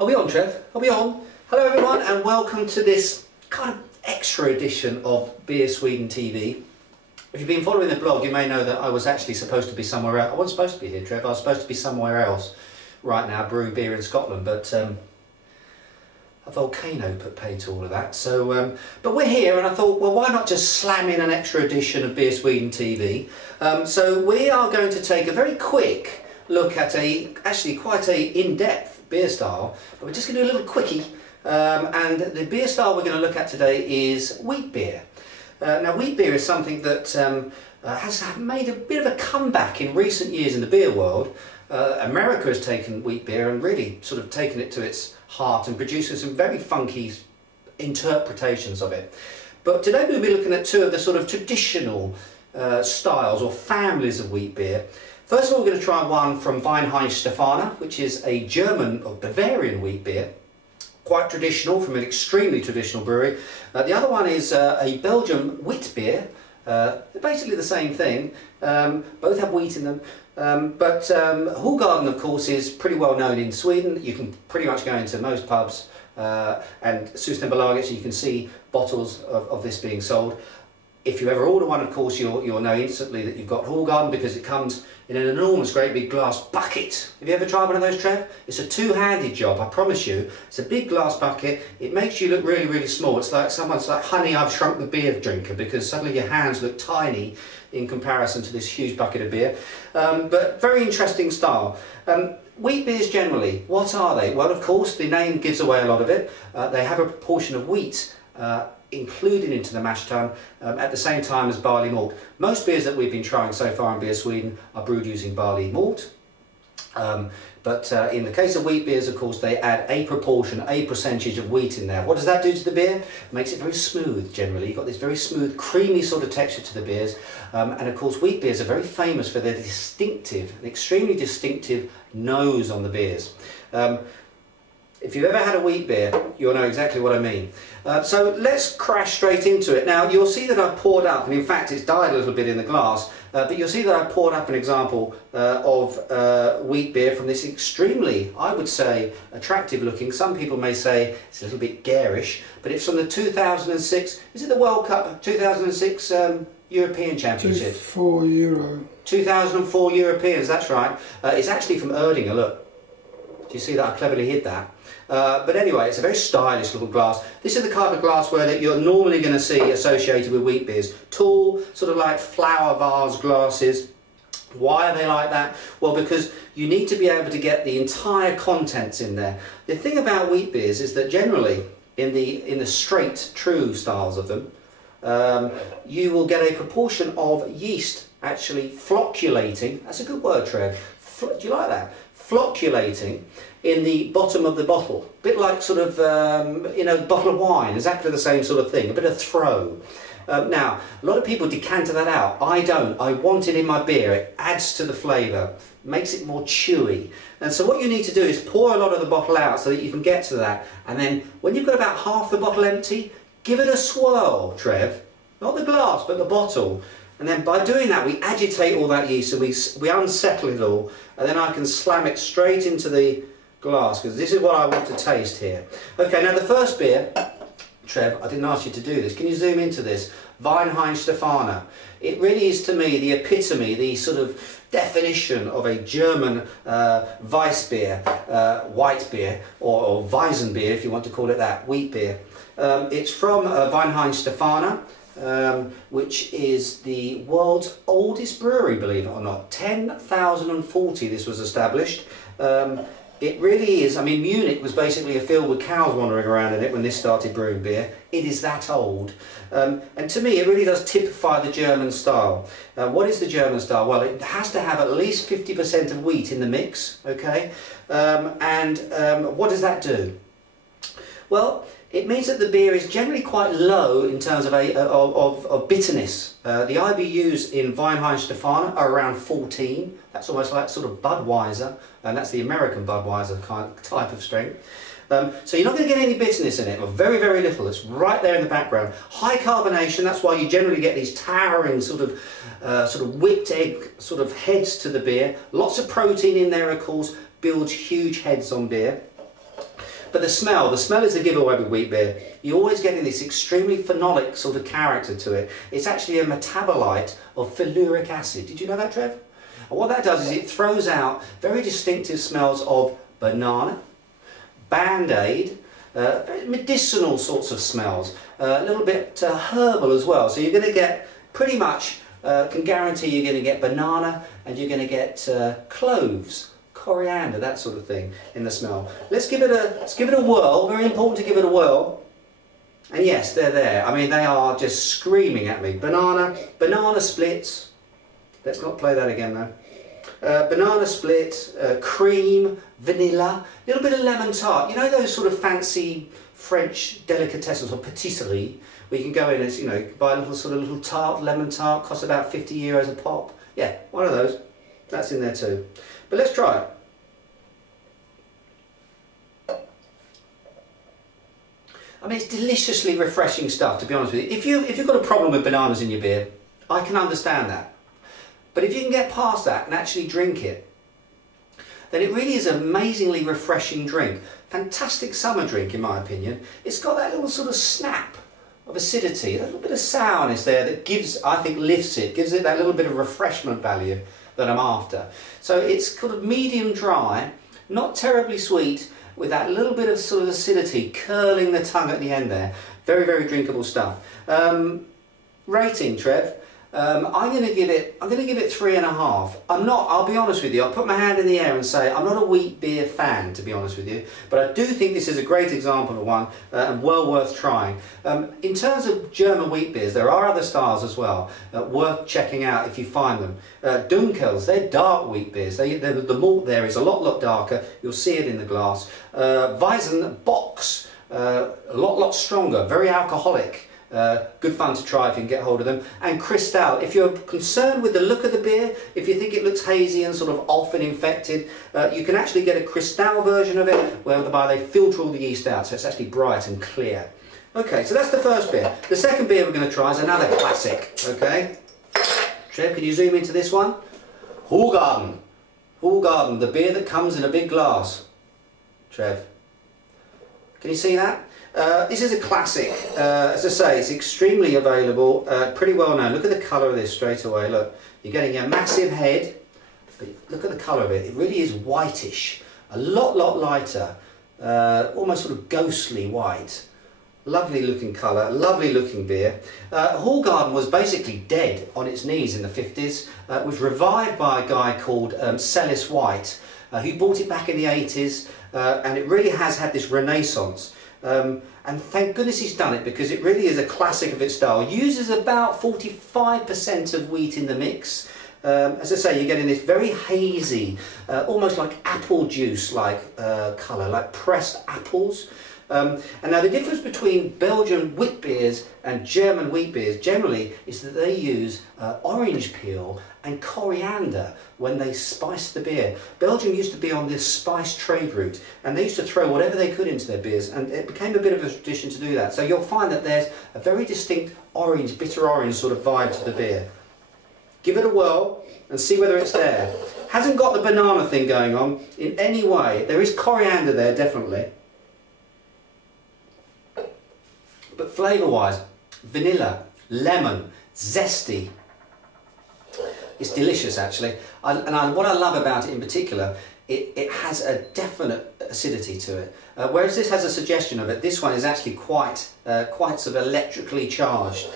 Are we on, Trev? Are we on? Hello everyone and welcome to this kind of extra edition of Beer Sweden TV. If you've been following the blog, you may know that I was actually supposed to be somewhere else. I wasn't supposed to be here, Trev. I was supposed to be somewhere else right now, brewing beer in Scotland, but a volcano put paid to all of that. So, but we're here and I thought, well, why not just slam in an extra edition of Beer Sweden TV? So we are going to take a very quick look at actually quite a in-depth beer style, but we're just going to do a little quickie, and the beer style we're going to look at today is wheat beer. Now wheat beer is something that has made a bit of a comeback in recent years in the beer world. America has taken wheat beer and really sort of taken it to its heart and producing some very funky interpretations of it. But today we'll be looking at two of the sort of traditional styles or families of wheat beer. First of all, we're going to try one from Weihenstephaner, which is a German or Bavarian wheat beer, quite traditional, from an extremely traditional brewery. The other one is a Belgian wheat beer. They're basically the same thing. Both have wheat in them. But Hoegaarden, of course, is pretty well known in Sweden. You can pretty much go into most pubs and Systembolaget, so you can see bottles of this being sold. If you ever order one, of course, you'll know instantly that you've got Hoegaarden because it comes in an enormous, great big glass bucket. Have you ever tried one of those, Trev? It's a two-handed job, I promise you. It's a big glass bucket. It makes you look really, really small. It's like someone's like, honey, I've shrunk the beer drinker, because suddenly your hands look tiny in comparison to this huge bucket of beer. But very interesting style. Wheat beers generally, what are they? Well, of course, the name gives away a lot of it. They have a proportion of wheat included into the mash tun at the same time as barley malt. Most beers that we've been trying so far in Beer Sweden are brewed using barley malt. But in the case of wheat beers, of course, they add a proportion, a percentage of wheat in there. What does that do to the beer? It makes it very smooth generally. You've got this very smooth, creamy sort of texture to the beers. And of course, wheat beers are very famous for their distinctive, an extremely distinctive nose on the beers. If you've ever had a wheat beer, you'll know exactly what I mean. So let's crash straight into it. Now you'll see that I've poured up, and in fact it's died a little bit in the glass, but you'll see that I've poured up an example of wheat beer from this extremely, I would say, attractive looking. Some people may say it's a little bit garish, but it's from the 2006, is it the World Cup 2006 European Championship? 2004 Europeans, that's right. It's actually from Erdinger, look. Do you see that? I cleverly hid that. But anyway, it's a very stylish little glass. This is the kind of glassware that you're normally going to see associated with wheat beers. Tall, sort of like flower vase glasses. Why are they like that? Well, because you need to be able to get the entire contents in there. The thing about wheat beers is that generally, in the straight, true styles of them, you will get a proportion of yeast actually flocculating. That's a good word, Trev. Do you like that? Flocculating in the bottom of the bottle, a bit like sort of a bottle of wine, exactly the same sort of thing, a bit of throw. Now a lot of people decanter that out. I don't. I want it in my beer. It adds to the flavour, makes it more chewy. And so what you need to do is pour a lot of the bottle out so that you can get to that, and then when you've got about half the bottle empty, give it a swirl, Trev, not the glass but the bottle. And then by doing that, we agitate all that yeast, and we unsettle it all, and then I can slam it straight into the glass, because this is what I want to taste here. Okay, now the first beer, Trev, I didn't ask you to do this. Can you zoom into this? Weihenstephaner. It really is to me the epitome, the sort of definition of a German Weiss beer, white beer, or Weizenbier if you want to call it that, wheat beer. It's from Weihenstephaner. Which is the world's oldest brewery, believe it or not. 10,040 this was established. It really is, I mean, Munich was basically a field with cows wandering around in it when this started brewing beer. It is that old. And to me it really does typify the German style. What is the German style? Well, it has to have at least 50% of wheat in the mix, okay? What does that do? Well, it means that the beer is generally quite low in terms of bitterness. The IBUs in Weihenstephaner are around 14. That's almost like sort of Budweiser, and that's the American Budweiser type of strength. So you're not going to get any bitterness in it, or very, very little. It's right there in the background. High carbonation, that's why you generally get these towering sort of whipped egg sort of heads to the beer. Lots of protein in there, of course, builds huge heads on beer. But the smell is the giveaway with wheat beer. You're always getting this extremely phenolic sort of character to it. It's actually a metabolite of ferulic acid. Did you know that, Trev? And what that does is it throws out very distinctive smells of banana, Band-Aid, very medicinal sorts of smells, a little bit herbal as well. So you're going to get pretty much, can guarantee you're going to get banana, and you're going to get cloves, coriander, that sort of thing in the smell. Let's give it a whirl. Very important to give it a whirl. And yes, they're there. I mean, they are just screaming at me. Banana splits. Let's not play that again though. Banana split, cream, vanilla, a little bit of lemon tart. You know those sort of fancy French delicatessens or patisserie where you can go in and, you know, buy a little tart, lemon tart, costs about 50 euros a pop. Yeah, one of those. That's in there too. But let's try it. I mean, it's deliciously refreshing stuff, to be honest with you. If you've got a problem with bananas in your beer, I can understand that. But if you can get past that and actually drink it, then it really is an amazingly refreshing drink. Fantastic summer drink, in my opinion. It's got that little sort of snap of acidity, a little bit of sourness there that gives, I think, lifts it, gives it that little bit of refreshment value that I'm after. So it's kind of medium dry, not terribly sweet, with that little bit of sort of acidity curling the tongue at the end there. Very, very drinkable stuff. Rating, Trev. I'm going to give it 3.5. I'll be honest with you, I'll put my hand in the air and say I'm not a wheat beer fan, to be honest with you, but I do think this is a great example of one and well worth trying. In terms of German wheat beers, there are other styles as well, worth checking out if you find them. Dunkels, they're dark wheat beers. The malt there is a lot darker, you'll see it in the glass. Weizen Box, a lot stronger, very alcoholic. Good fun to try if you can get hold of them. And Cristal, if you're concerned with the look of the beer, if you think it looks hazy and sort of off and infected, you can actually get a Cristal version of it whereby they filter all the yeast out, so it's actually bright and clear. Okay, so that's the first beer. The second beer we're going to try is another classic, okay? Trev, can you zoom into this one? Hoegaarden. Hoegaarden, the beer that comes in a big glass. Trev, can you see that? This is a classic. As I say, it's extremely available, pretty well known. Look at the colour of this straight away. Look, you're getting a massive head, but look at the colour of it. It really is whitish, a lot lighter, almost sort of ghostly white. Lovely looking colour, lovely looking beer. Hoegaarden was basically dead on its knees in the 50s. It was revived by a guy called Celis White, who bought it back in the 80s, and it really has had this renaissance. And thank goodness he's done it, because it really is a classic of its style. It uses about 45% of wheat in the mix. As I say, you're getting this very hazy, almost like apple juice like colour, like pressed apples. And now the difference between Belgian wheat beers and German wheat beers generally is that they use orange peel and coriander when they spice the beer. Belgium used to be on this spice trade route, and they used to throw whatever they could into their beers, and it became a bit of a tradition to do that. So you'll find that there's a very distinct orange, bitter orange sort of vibe to the beer. Give it a whirl and see whether it's there. Hasn't got the banana thing going on in any way. There is coriander there, definitely. But flavour-wise, vanilla, lemon, zesty. It's delicious, actually. What I love about it in particular, it has a definite acidity to it. Whereas this has a suggestion of it, this one is actually quite sort of electrically charged.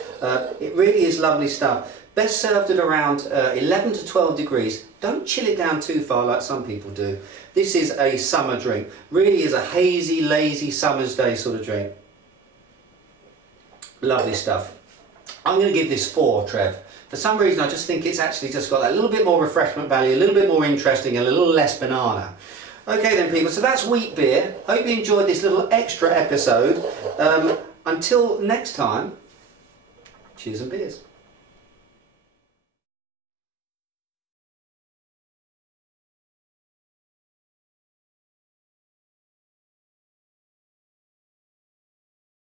It really is lovely stuff. Best served at around 11 to 12 degrees. Don't chill it down too far like some people do. This is a summer drink. Really is a hazy, lazy summer's day sort of drink. Lovely stuff. I'm going to give this 4, Trev. For some reason I just think it's actually just got that little bit more refreshment value, a little bit more interesting, and a little less banana. Okay then people, so that's wheat beer. Hope you enjoyed this little extra episode. Until next time, cheers and beers.